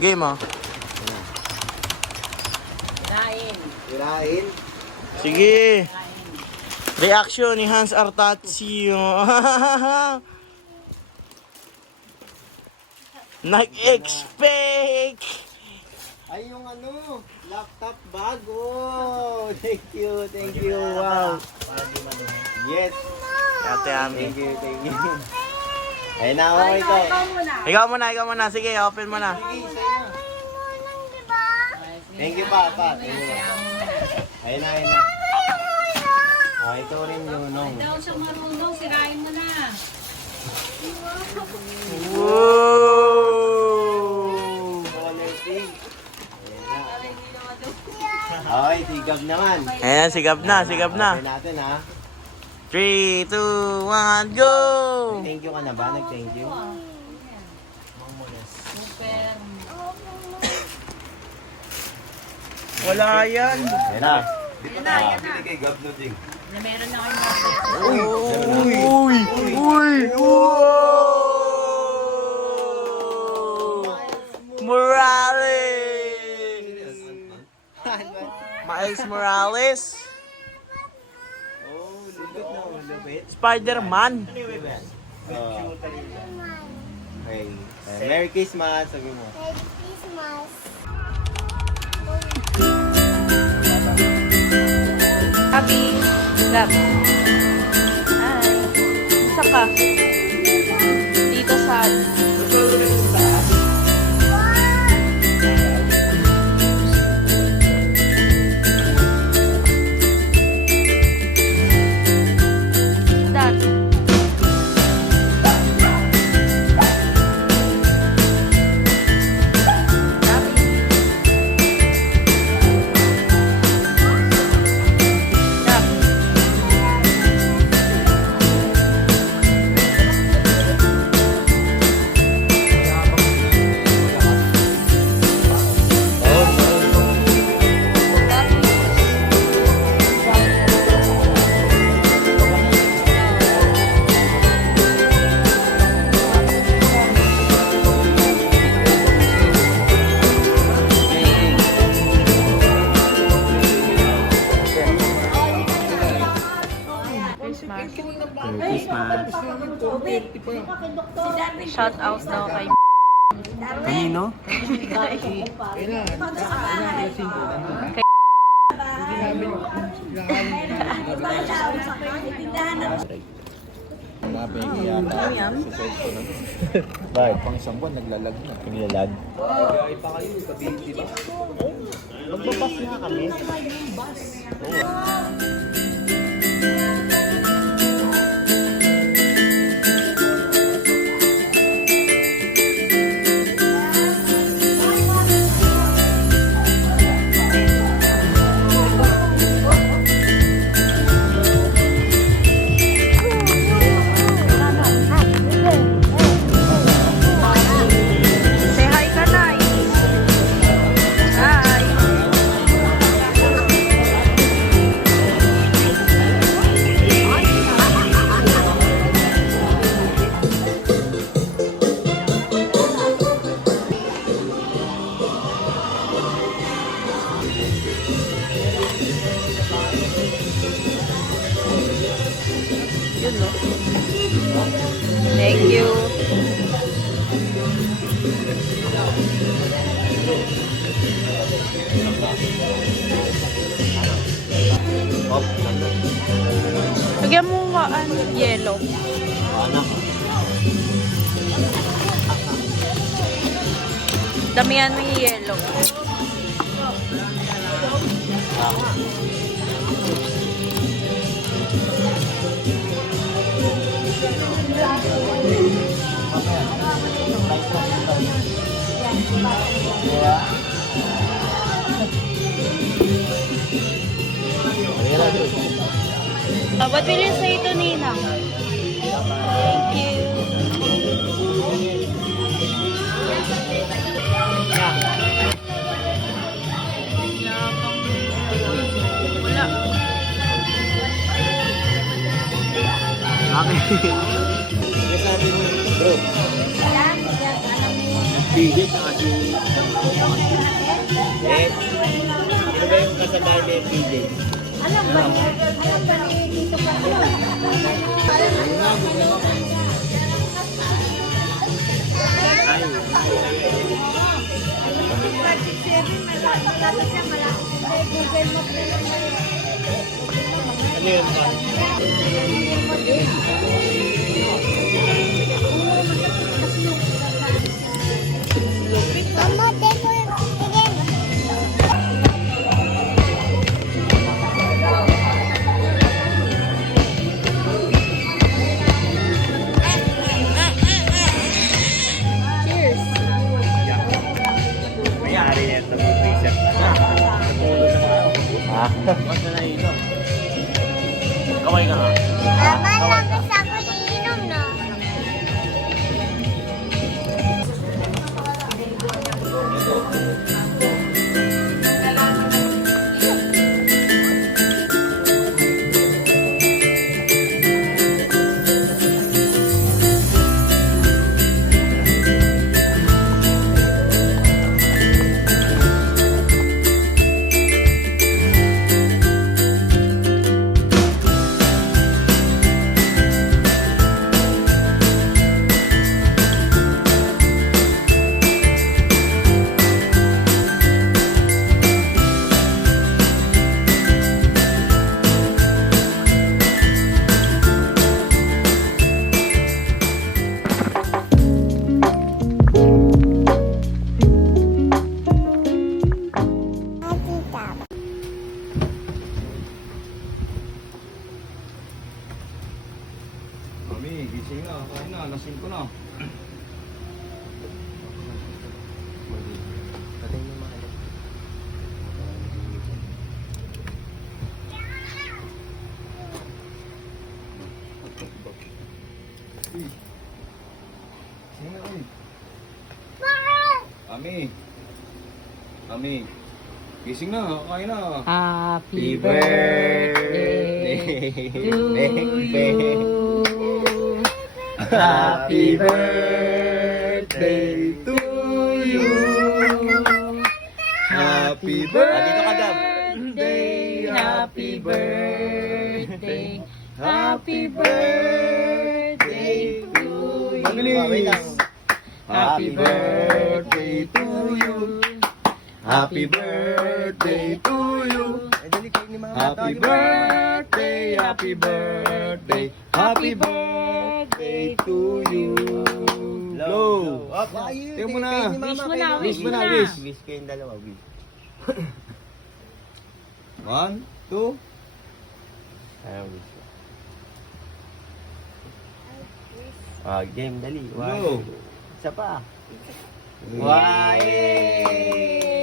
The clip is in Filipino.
Game oh. Kirain. Sige. Reaction ni Hans Artacio. Nag-expect. Ay, yung laptop bago. Thank you. Wow. Yes. Ate Ami. Thank you. Ay, na ako ito. Ikaw muna. Sige, open mo na. Thank you, Papa. Ayun na. Ito rin yung nung. Daw siya marunong, sirain mo na. Woo! Okay, sigab naman. Ayan, sigap na. Sabi natin, ha. 3, 2, 1, go! Thank you ka na ba? Nag-thank you? Super. Wala yan. Ayun na. Yan na. Na meron na kayo mga Uy! Morales! Miles Morales? Oh, lupit. Spider-Man? Okay. Merry Christmas, sabi mo. Happy love. Ay, isa ka. Dito sa... Dad. Shout out daw kay Kanino? Bakit? Pang isang buwan, naglalag na. Pinilalag. Magbabas na kami. Say hi ka na. Hi. Yun, no? Thank you. Lagyan mo nga yellow. Anak. Damihan mo yung yellow. Ba't bilhin sa ito, Nina? Thank you. Wala. Sabi mo, bro. Bigay sa kasi Eh, ano ba yung kasabay ni PJ? Alam ba niya dito pa Ano yun ba? Mayari yan. Nag-reset na. Natulog na nga ako. Ah. Ba't na nainom? Kaway ka nga. Malapis ako iinom na. Mami, gising na. Kain na. Lasing ko na. Patay mo mahal. Gising na rin. Mami. Mami. Gising na. Kain na. Happy Happy birthday to you. Happy Dito ka, Gab. birthday. Happy birthday. Happy birthday to you. Wait lang. Happy birthday to you. Happy birthday to you. Eh, dali kayo ni Mama. Happy birthday, happy birthday, happy birthday to you. Low. Up. Tingnan mo na. Wish mo na, Wish mo na, na. wish. Wish kayong dalawa, wish. 1, 2. Ah, wish. Ah, game, dali. Go. Isa pa. Wow. Yay!